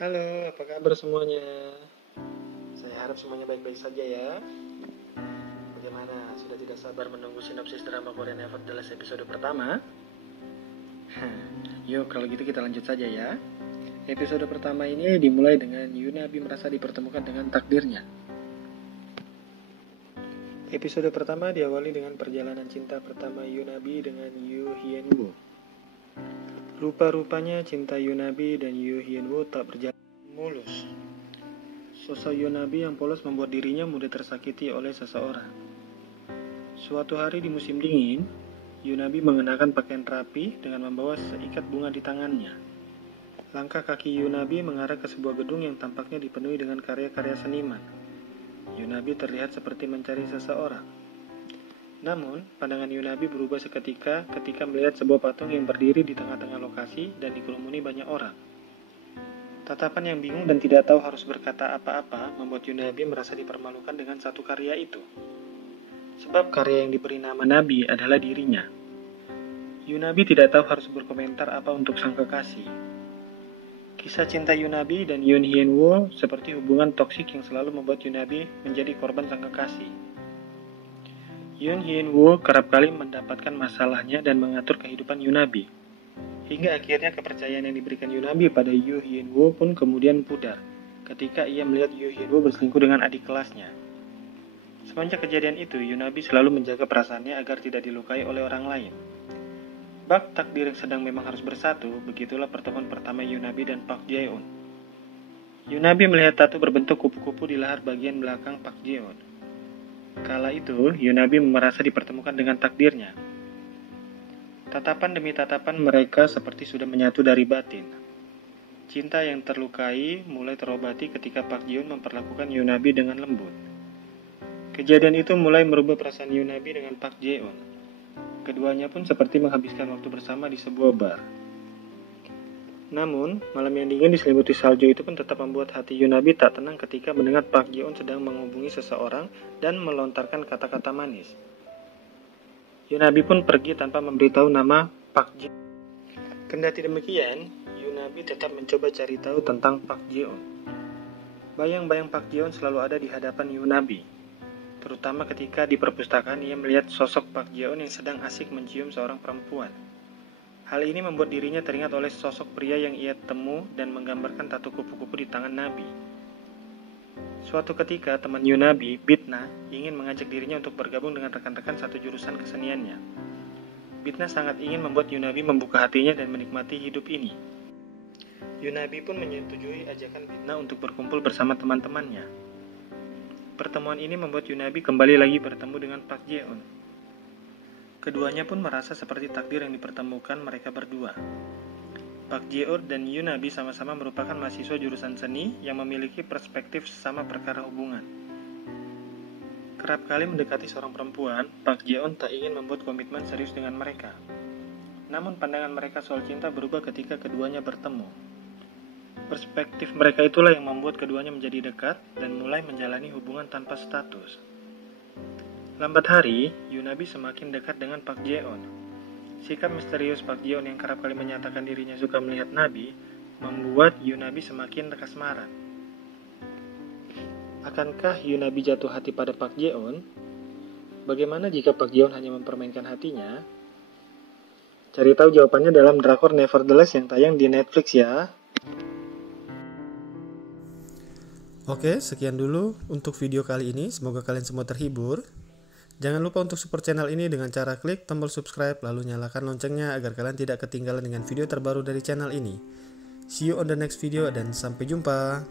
Halo, apa kabar semuanya? Saya harap semuanya baik-baik saja ya. Bagaimana? Sudah tidak sabar menunggu sinopsis drama Korean Nevertheless episode pertama? Yuk, kalau gitu kita lanjut saja ya. Episode pertama ini dimulai dengan Yunabi merasa dipertemukan dengan takdirnya. Episode pertama diawali dengan perjalanan cinta pertama Yunabi dengan Yoo Hyun-woo. Rupa-rupanya cinta Yunabi dan Yoo Hyun-woo tak berjalan mulus. Sosok Yunabi yang polos membuat dirinya mudah tersakiti oleh seseorang. Suatu hari di musim dingin, Yunabi mengenakan pakaian rapi dengan membawa seikat bunga di tangannya. Langkah kaki Yunabi mengarah ke sebuah gedung yang tampaknya dipenuhi dengan karya-karya seniman. Yunabi terlihat seperti mencari seseorang. Namun, pandangan Yunabi berubah seketika ketika melihat sebuah patung yang berdiri di tengah-tengah lokasi dan dikerumuni banyak orang. Tatapan yang bingung dan tidak tahu harus berkata apa-apa membuat Yunabi merasa dipermalukan dengan satu karya itu. Sebab karya yang diberi nama Nabi adalah dirinya. Yunabi tidak tahu harus berkomentar apa untuk sang kekasih. Kisah cinta Yunabi dan Yoon Hyun-woo seperti hubungan toksik yang selalu membuat Yunabi menjadi korban sang kekasih. Yoon Hyun-woo kerap kali mendapatkan masalahnya dan mengatur kehidupan Yunabi. Hingga akhirnya kepercayaan yang diberikan Yunabi pada Yoo Hyun-woo pun kemudian pudar ketika ia melihat Yoo Hyun-woo berselingkuh dengan adik kelasnya. Semenjak kejadian itu, Yunabi selalu menjaga perasaannya agar tidak dilukai oleh orang lain. Bak takdir yang sedang memang harus bersatu, begitulah pertemuan pertama Yunabi dan Park Jae-on. Yunabi melihat tato berbentuk kupu-kupu di leher bagian belakang Park Jae-on. Kala itu, Yunabi merasa dipertemukan dengan takdirnya. Tatapan demi tatapan mereka seperti sudah menyatu dari batin. Cinta yang terlukai mulai terobati ketika Park Ji-hoon memperlakukan Yunabi dengan lembut. Kejadian itu mulai merubah perasaan Yunabi dengan Park Jae-on. Keduanya pun seperti menghabiskan waktu bersama di sebuah bar. Namun, malam yang dingin diselimuti salju itu pun tetap membuat hati Yunabi tak tenang ketika mendengar Park Ji-hoon sedang menghubungi seseorang dan melontarkan kata-kata manis. Yunabi pun pergi tanpa memberitahu nama Park Ji-hoon. Kendati demikian, Yunabi tetap mencoba cari tahu tentang Park Ji-hoon. Bayang-bayang Park Ji-hoon selalu ada di hadapan Yunabi. Terutama ketika di perpustakaan ia melihat sosok Park Ji-hoon yang sedang asik mencium seorang perempuan. Hal ini membuat dirinya teringat oleh sosok pria yang ia temu dan menggambarkan tato kupu-kupu di tangan Nabi. Suatu ketika, teman Yunabi, Bitna, ingin mengajak dirinya untuk bergabung dengan rekan-rekan satu jurusan keseniannya. Bitna sangat ingin membuat Yunabi membuka hatinya dan menikmati hidup ini. Yunabi pun menyetujui ajakan Bitna untuk berkumpul bersama teman-temannya. Pertemuan ini membuat Yunabi kembali lagi bertemu dengan Park Jae-on. Keduanya pun merasa seperti takdir yang dipertemukan mereka berdua. Park Jae-on dan Yunabi sama-sama merupakan mahasiswa jurusan seni yang memiliki perspektif sama perkara hubungan. Kerap kali mendekati seorang perempuan, Park Jae-on tak ingin membuat komitmen serius dengan mereka. Namun pandangan mereka soal cinta berubah ketika keduanya bertemu. Perspektif mereka itulah yang membuat keduanya menjadi dekat dan mulai menjalani hubungan tanpa status. Lambat hari, Yunabi semakin dekat dengan Park Jae-on. Sikap misterius Park Ji-hoon yang kerap kali menyatakan dirinya suka melihat Nabi membuat Yunabi semakin kasmaran. Akankah Yunabi jatuh hati pada Park Ji-hoon? Bagaimana jika Park Ji-hoon hanya mempermainkan hatinya? Cari tahu jawabannya dalam drakor Nevertheless yang tayang di Netflix ya. Oke, sekian dulu untuk video kali ini. Semoga kalian semua terhibur. Jangan lupa untuk support channel ini dengan cara klik tombol subscribe lalu nyalakan loncengnya agar kalian tidak ketinggalan dengan video terbaru dari channel ini. See you on the next video dan sampai jumpa.